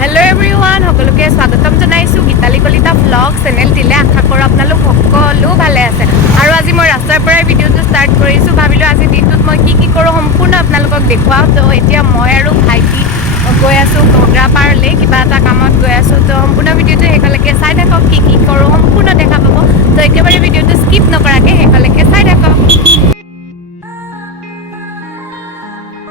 Hello everyone, সকলোকে স্বাগতম জনাইছো গীতালি কলিতা ব্লগ চেনেলটিলে। আশা কৰোঁ আপোনালোক সকলো ভালে আছে। আৰু আজি মই ৰাস্তাৰ পৰাই ভিডিঅ'টো ষ্টাৰ্ট কৰিছোঁ। ভাবিলোঁ আজি দিনটোত মই কি কৰোঁ সম্পূৰ্ণ আপোনালোকক দেখুৱাওঁ। তো এতিয়া মই আৰু ভাইটি গৈ আছোঁ ঘগ্ৰাপাৰলৈ, কিবা এটা কামত গৈ আছোঁ। তো সম্পূৰ্ণ ভিডিঅ'টো শেষলৈকে চাই থাকক, কি কৰোঁ সম্পূৰ্ণ দেখা পাব। তো একেবাৰে ভিডিঅ'টো স্কিপ নকৰাকৈ শেষলৈকে চাই থাকক।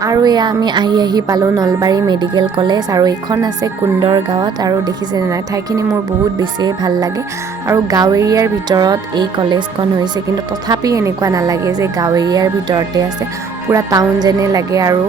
আৰু এয়া আমি আহি পালোঁ নলবাৰী মেডিকেল কলেজ, আৰু এইখন আছে কুন্দৰ গাঁৱত। আৰু দেখিছে নাই, ঠাইখিনি মোৰ বহুত বেছিয়ে ভাল লাগে। আৰু গাঁও এৰিয়াৰ ভিতৰত এই কলেজখন হৈছে, কিন্তু তথাপি এনেকুৱা নালাগে যে গাঁও এৰিয়াৰ ভিতৰতে আছে, পূৰা টাউন যেনে লাগে। আৰু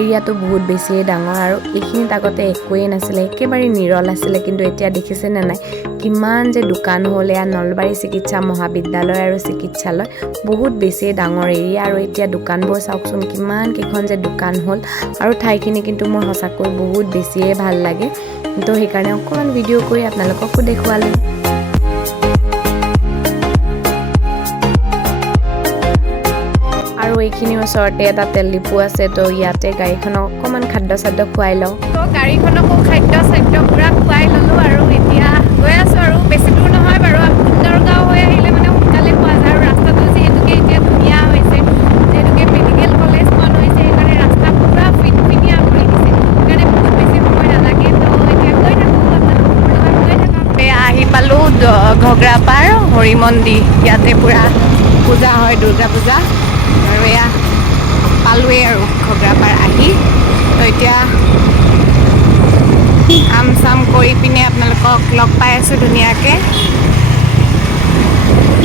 এৰিয়াটো বহুত বেছিয়ে ডাঙৰ। আৰু এইখিনিত আগতে একোৱেই নাছিলে, একেবাৰে নিৰল আছিলে, কিন্তু এতিয়া দেখিছেনে নাই কিমান যে দোকান হ'ল। এয়া নলবাৰী চিকিৎসা মহাবিদ্যালয় আৰু চিকিৎসালয়, বহুত বেছিয়ে ডাঙৰ এৰিয়া। আৰু এতিয়া দোকানবোৰ চাওকচোন, কিমান কেইখন যে দোকান হ'ল। আৰু ঠাইখিনি কিন্তু মোৰ সঁচাকৈ বহুত বেছিয়ে ভাল লাগে। তো সেইকাৰণে অকণমান ভিডিঅ' কৰি আপোনালোককো দেখুৱালোঁ। আৰু এইখিনিৰ ওচৰতে এটা তেল ডিপু আছে, তো ইয়াতে গাড়ীখনক অকণমান খাদ্য খুৱাই লওঁ। তো গাড়ীখনকো খাদ্য পূৰা খুৱাই ল'লোঁ। আৰু এতিয়া গৈ আছোঁ, আৰু বেছি দূৰ নহয় বাৰু। সুন্দৰ গাঁও হৈ আহিলে মানে সোনকালে পোৱা যায়। আৰু ৰাস্তাটো যিহেতুকে এতিয়া ধুনীয়া হৈছে, যিহেতুকে মেডিকেল কলেজখন হৈছে, সেইকাৰণে ৰাস্তা পূৰা ফিনফিনীয়া কৰি দিছে, সেইকাৰণে বহুত বেছি সময় নালাগে। তো এতিয়া গৈ থাকোঁ, আপোনালোকৰ গৈ থাকক। এয়া আহি পালোঁ ঘগ্ৰাপাৰ হৰি মন্দিৰ, ইয়াতে পূৰা পূজা হয়, দুৰ্গা পূজা। আৰু এয়া পালোৱেই আৰু ঘগ্ৰাপাৰ আহি। তো এতিয়া কাম চাম কৰি পিনে আপোনালোকক লগ পাই আছোঁ ধুনীয়াকৈ।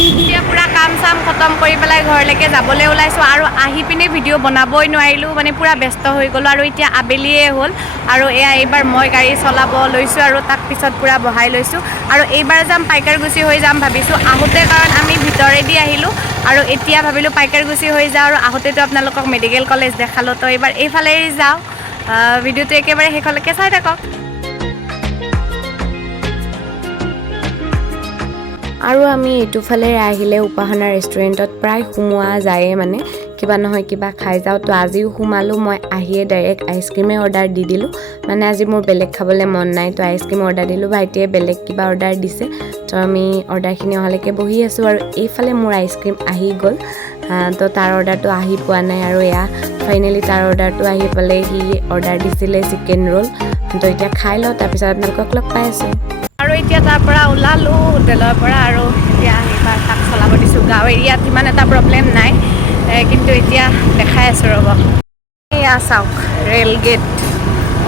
এতিয়া পূৰা কাম চাম খতম কৰি পেলাই ঘৰলৈকে যাবলৈ ওলাইছোঁ। আৰু আহি পিনে ভিডিঅ' বনাবই নোৱাৰিলোঁ, মানে পূৰা ব্যস্ত হৈ গ'লোঁ। আৰু এতিয়া আবেলিয়ে হ'ল, আৰু এয়া এইবাৰ মই গাড়ী চলাব লৈছোঁ, আৰু তাক পিছত পূৰা বহাই লৈছোঁ। আৰু এইবাৰ যাম পাইকাৰগুচি হৈ যাম ভাবিছোঁ আহোঁতে, কাৰণ আমি ভিতৰেদি আহিলোঁ। আৰু এতিয়া ভাবিলোঁ পাইকাৰগুচি হৈ যাওঁ, আৰু আহোঁতেতো আপোনালোকক মেডিকেল কলেজ দেখালোঁ। তো এইবাৰ এইফালেই যাওঁ। ভিডিঅ'টো একেবাৰে শেষলৈকে চাই থাকক। আৰু আমি এইটোফালে আহিলে উপাসনা ৰেষ্টুৰেণ্টত প্ৰায় সোমোৱা যায়ে, মানে কিবা নহয় কিবা খাই যাওঁ। তো আজিও সোমালোঁ। মই আহিয়ে ডাইৰেক্ট আইচক্ৰীমে অৰ্ডাৰ দি দিলোঁ, মানে আজি মোৰ বেলেগ খাবলৈ মন নাই। তো আইচক্ৰীম অৰ্ডাৰ দিলোঁ, ভাইটিয়ে বেলেগ কিবা অৰ্ডাৰ দিছে। তো আমি অৰ্ডাৰখিনি অহালৈকে বহি আছোঁ। আৰু এইফালে মোৰ আইচক্ৰীম আহি গ'ল। তো তাৰ অৰ্ডাৰটো আহি পোৱা নাই। আৰু এয়া ফাইনেলি তাৰ অৰ্ডাৰটো আহি পালে। সি অৰ্ডাৰ দিছিলে চিকেন ৰোল। তো এতিয়া খাই লওঁ, তাৰপিছত আপোনালোকক লগ পাই আছোঁ। আৰু এতিয়া তাৰ পৰা ওলালোঁ হোটেলৰ পৰা, আৰু এতিয়া এইবাৰ তাক চলাব দিছোঁ। গাঁও এৰিয়াত ইমান এটা প্ৰব্লেম নাই, কিন্তু এতিয়া দেখাই আছোঁ ৰ'ব। এয়া চাওক, ৰেল গেট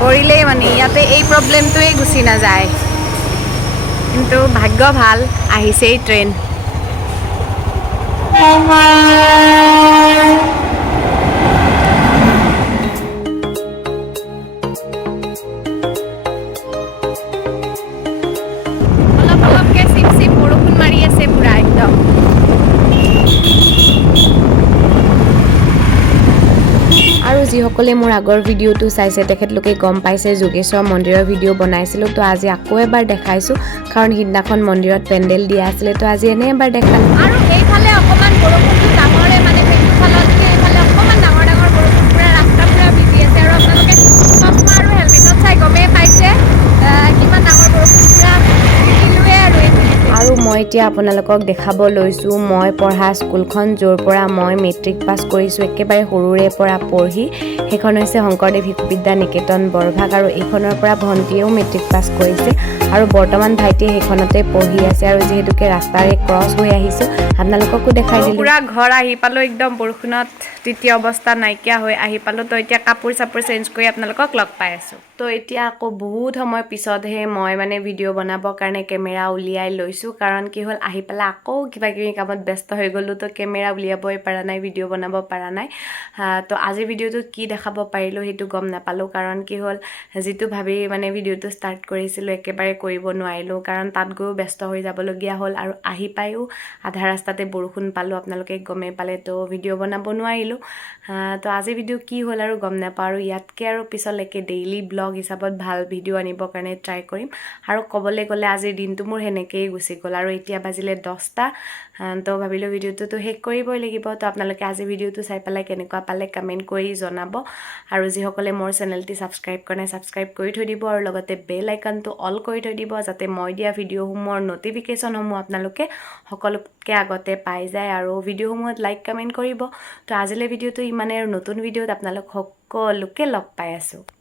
কৰিলেই মানে ইয়াতে এই প্ৰব্লেমটোৱেই গুচি নাযায়। কিন্তু ভাগ্য ভাল, আহিছেই ট্ৰেইন। অলপ অলপকৈ চিম চিম বৰষুণ মাৰি আছে পূৰা একদম। আৰু যিসকলে মোৰ আগৰ ভিডিঅ'টো চাইছে তেখেতলোকে গম পাইছে যোগেশ্বৰ মন্দিৰৰ ভিডিঅ' বনাইছিলোঁ। তো আজি আকৌ এবাৰ দেখাইছোঁ, কাৰণ সিদিনাখন মন্দিৰত পেণ্ডেল দিয়া আছিলে। তো আজি এনেই এবাৰ দেখালোঁ। আৰু এইফালে অকণমান বৰষুণটো ডাঙৰে, মানে সেইফালত এইফালে অকণমান ডাঙৰ বৰষুণ, পূৰা ৰাস্তা পূৰা ভিজি আছে। আৰু আপোনালোকে চশমা আৰু হেলমেটত চাই গমেই পাইছে কিমান ডাঙৰ বৰষুণ, পূৰা ভিজিলোৱে আৰু মই এতিয়া আপোনালোকক দেখাব লৈছোঁ মই পঢ়া স্কুলখন, য'ৰ পৰা মই মেট্ৰিক পাছ কৰিছোঁ একেবাৰে সৰুৰে পৰা পঢ়ি। সেইখন হৈছে শংকৰদেৱ শিশু বিদ্যা নিকেতন বৰভাগ, আৰু এইখনৰ পৰা ভণ্টিয়েও মেট্ৰিক পাছ কৰিছে। আৰু বৰ্তমান ভাইটিয়ে সেইখনতে পঢ়ি আছে। আৰু যিহেতুকে ৰাস্তাৰে ক্ৰছ হৈ আহিছোঁ, আপোনালোককো দেখাই দিলোঁ। পূৰা ঘৰ আহি পালোঁ, একদম বৰষুণত তৃতীয় অৱস্থা নাইকিয়া হৈ আহি পালোঁ। তো এতিয়া কাপোৰ চাপোৰ চেঞ্জ কৰি আপোনালোকক লগ পাই আছোঁ। তো এতিয়া আকৌ বহুত সময় পিছতহে মই মানে ভিডিঅ' বনাবৰ কাৰণে কেমেৰা উলিয়াই লৈছোঁ, কাৰণ কি হ'ল আহি পেলাই আকৌ কিবা কিবি কামত ব্যস্ত হৈ গ'লোঁ। তো কেমেৰা উলিয়াবই পৰা নাই, ভিডিঅ' বনাব পৰা নাই। তো আজিৰ ভিডিঅ'টোত কি দেখাব পাৰিলোঁ সেইটো গম নাপালোঁ, কাৰণ কি হ'ল যিটো ভাবি মানে ভিডিঅ'টো ষ্টাৰ্ট কৰিছিলোঁ একেবাৰে কৰিব নোৱাৰিলোঁ, কাৰণ তাত গৈও ব্যস্ত হৈ যাবলগীয়া হ'ল। আৰু আহি পায়ো আধা ৰাস্তাতে বৰষুণ পালোঁ, আপোনালোকে গমেই পালে। তো ভিডিঅ' বনাব নোৱাৰিলোঁ। তো আজি ভিডিঅ' কি হ'ল আৰু গম নাপাওঁ। আৰু ইয়াতকৈ আৰু পিছলৈকে ডেইলি ব্লগ হিচাপত ভাল ভিডিঅ' আনিবৰ কাৰণে ট্ৰাই কৰিম। আৰু ক'বলৈ গ'লে আজিৰ দিনটো মোৰ সেনেকৈয়ে গুচি গ'ল। আৰু এতিয়া বাজিলে 10টা তো ভাবিলোঁ ভিডিঅ'টোতো শেষ কৰিবই লাগিব তো আপোনালোকে আজি ভিডিঅ'টো চাই পেলাই কেনেকুৱা পালে কমেণ্ট কৰি জনাব আৰু যিসকলে মোৰ চেনেলটি ছাবস্ক্ৰাইব কৰা নাই ছাবস্ক্ৰাইব কৰি থৈ দিব আৰু লগতে বেল আইকনটো অল কৰি থৈ দিব যাতে মই দিয়া ভিডিঅ'সমূহৰ ন'টিফিকেশ্যনসমূহ আপোনালোকে সকলোতকৈ আগতে পাই যায় আৰু ভিডিঅ'সমূহত লাইক কমেণ্ট কৰিব তো আজিলৈ ভিডিঅ'টো ইমানে আৰু নতুন ভিডিঅ'ত আপোনালোক সকলোকে লগ পাই আছোঁ